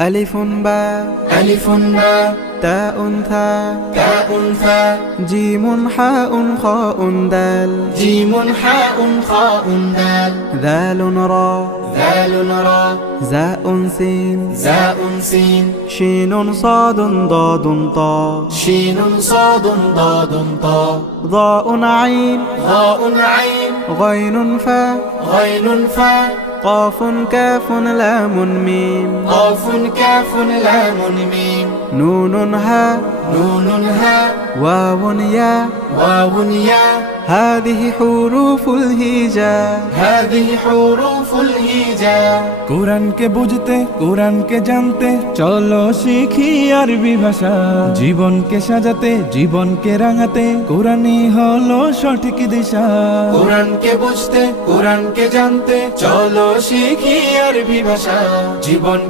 ألف باء ألف باء تاء ثاء تاء ثاء جيم حاء خاء دال جيم حاء خاء دال ذال را ذال را زاء سين زاء سين شين صاد ضاد طاء شين صاد ضاد طاء ضاء عين ضاء عين غين فاء غين فاء قاف كاف لام ميم قاف كاف لام ميم نون هاء نون هاء واو ياء واو ياء هذه حروف الهجاء هذه حروف الهجاء কোরআনকে বুঝতে কোরআনকে জানতে চলো শিখি আরবি ভাষা জীবনকে সাজাতে জীবনকে রাঙাতে কোরআনই হলো সঠিক দিশা কোরআনকে বুঝতে কোরআনকে জানতে চলো শিখি আরবি ভাষা জীবন